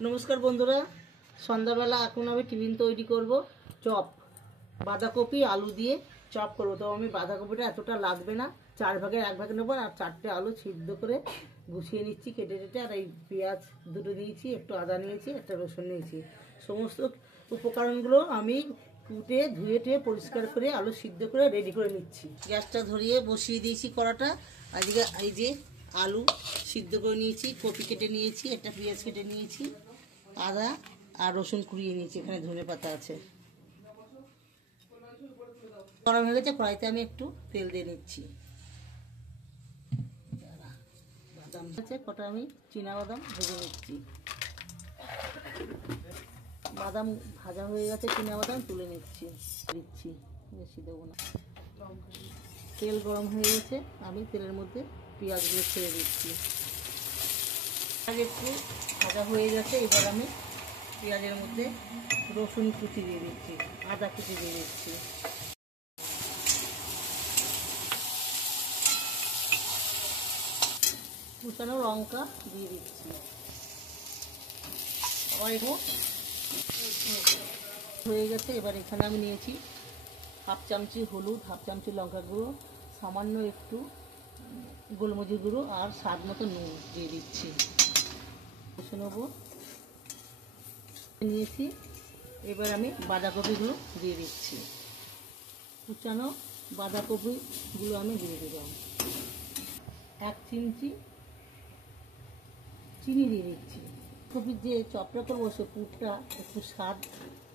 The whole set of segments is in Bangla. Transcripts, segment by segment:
नमस्कार बंधुरा सन्ध्याबेला এখন আমি টিফিন তৈরি করব চপ বাঁধাকপি আলু দিয়ে চপ করব। তো আমি বাঁধাকপিটা এতটা লাগবে না, 4 ভাগের 1 ভাগ নেব আর 4টে আলু সিদ্ধ করে গুছিয়ে নিচ্ছি কেটে কেটে। আর এই পেঁয়াজ দুটো নিয়েছি, একটু আদা নিয়েছি, একটা রসুন নিয়েছি। সমস্ত উপকরণগুলো আমি কুটে ধুয়ে টুয়ে পরিষ্কার করে আলু সিদ্ধ করে রেডি করে নিচ্ছি। গ্যাসটা ধরিয়ে বসিয়ে দিয়েছি কড়াটা। আজকে এই যে আলু সিদ্ধ করে নিয়েছি, কপি কেটে নিয়েছি, একটা পেঁয়াজ কেটে নিয়েছি, আদা আর রসুন কুড়িয়ে নিয়েছি, এখানে ধনে পাতা আছে। গরম হয়ে গেছে, কড়াইতে আমি একটু তেল দিয়ে নিচ্ছি। বাদাম আছে কটা, আমি চীনা বাদাম ভেজে নিচ্ছি। বাদাম ভাজা হয়ে গেছে, চীনা বাদাম তুলে নিচ্ছি, দিচ্ছি, বেশি দেবো না। তেল গরম হয়ে গেছে, আমি তেলের মধ্যে পেঁয়াজগুলো ছেড়ে দিচ্ছি। একটু ভাজা হয়ে গেছে, এবার আমি পেঁয়াজের মধ্যে রসুন কুচি দিয়ে দিচ্ছি, আদা কুচি দিয়ে দিচ্ছি, কুচানো লঙ্কা দিয়ে দিচ্ছি। অল্প হয়ে গেছে, এবার এখানে আমি নিয়েছি হাফ চামচি হলুদ, হাফ চামচি লঙ্কা গুঁড়ো, সামান্য একটু গোলমরিচ গুঁড়ো আর স্বাদ মতো নুন দিয়ে দিচ্ছি। কষে নেবো নিয়েছি, এবার আমি বাঁধাকপিগুলো দিয়ে দিচ্ছি। কুচানো বাঁধাকপিগুলো আমি দিয়ে দিলাম। 1 চিমচি চিনি দিয়ে দিচ্ছি। কপির যে চপটা করবো সে পুরটা একটু স্বাদ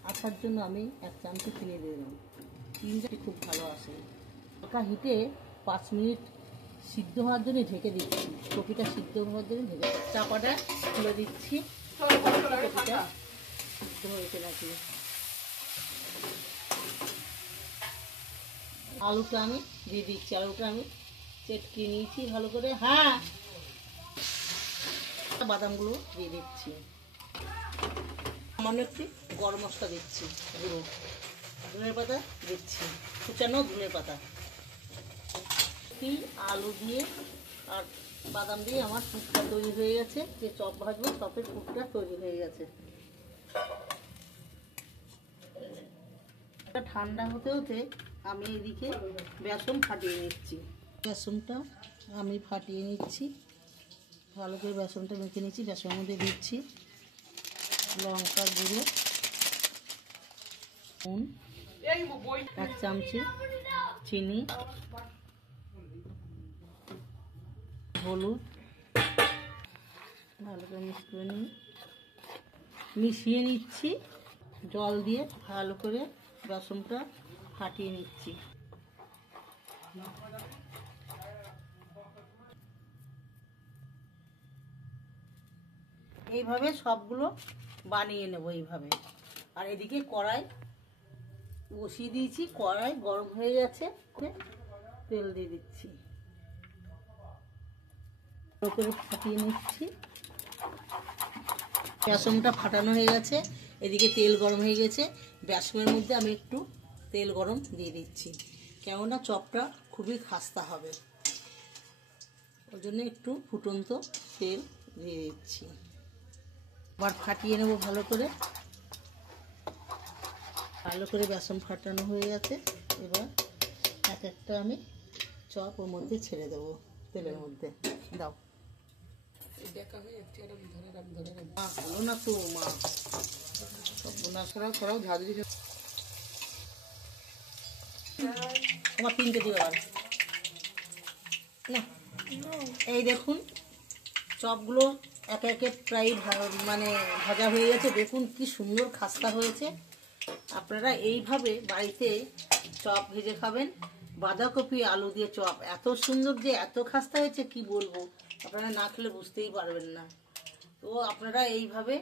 আসার জন্য আমি 1 চামচি চিনি দিয়ে দিলাম। চিনিটা খুব ভালো আসে। হালকা হিটে 5 মিনিট সিদ্ধ হওয়ার জন্য ঢেকে দিচ্ছি। কপিটা সিদ্ধ হওয়ার জন্য ঢেকে চাপাটা খুলে দিচ্ছি। কপিটা সিদ্ধ হয়েছে নাকি। আলুটা আমি দিয়ে দিচ্ছি। আলুটা আমি চেটকে নিয়েছি ভালো করে। হ্যাঁ, বাদামগুলো দিয়ে দিচ্ছি। সামান্য একটু গরম মশলা দিচ্ছি, গুঁড়ো ধনের পাতা দিচ্ছি, কুচানো ধনের পাতা। আলু দিয়ে আর বাদাম দিয়ে আমার পুরটা তৈরি হয়ে গেছে। যে চপ ভাজবো চপের পুরটা তৈরি হয়ে গেছে। ঠান্ডা হতে হতে আমি এদিকে বেসন ফাটিয়ে নিচ্ছি। বেসনটা আমি ফাটিয়ে নিচ্ছি, ভালো করে বেসনটা মেখে নিচ্ছি। বেসনের মধ্যে দিচ্ছি লঙ্কা গুঁড়ো, নুন, 1 চামচি চিনি, হলুদ, ভালো করে মিশিয়ে নিচ্ছি। জল দিয়ে ভালো করে বেসনটা ফাটিয়ে নিচ্ছি। এইভাবে সবগুলো বানিয়ে নেব এইভাবে। আর এদিকে কড়াই বসিয়ে দিয়েছি, কড়াই গরম হয়ে গেছে, তেল দিয়ে দিচ্ছি, ভালো করে ফাটিয়ে নিচ্ছি। বেসনটা ফাটানো হয়ে গেছে, এদিকে তেল গরম হয়ে গেছে। বেসনের মধ্যে আমি একটু তেল গরম দিয়ে দিচ্ছি, কেননা চপটা খুবই খাস্তা হবে, ওই জন্য একটু ফুটন্ত তেল দিয়ে দিচ্ছি। আবার ফাটিয়ে নেব ভালো করে। ভালো করে বেসন ফাটানো হয়ে গেছে, এবার এক একটা আমি চপ ওর মধ্যে ছেড়ে দেবো তেলের মধ্যে। দাও, হলো না তো মা, সরাও ঝাঁঝরি আমার 3টে দিও। আর না, এই দেখুন চপগুলো একে একে প্রায় মানে ভাজা হয়ে গেছে। দেখুন কি সুন্দর খাস্তা হয়েছে। আপনারা এইভাবে বাড়িতে চপ ভেজে খাবেন। বাঁধাকপি আলু দিয়ে চপ এত সুন্দর যে এত খাস্তা হয়েছে কি বলবো, আপনারা না খেলে বুঝতেই পারবেন না। তো আপনারা এইভাবে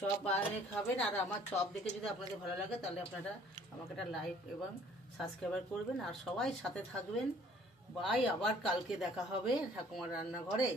চপ বানিয়ে খাবেন। আর আমার চপ দেখে যদি আপনাদের ভালো লাগে তাহলে আপনারা আমাকে একটা লাইক এবং সাবস্ক্রাইব করবেন। আর সবাই সাথে থাকবেন। বাই, আবার কালকে দেখা হবে ঠাকুমার রান্নাঘরে।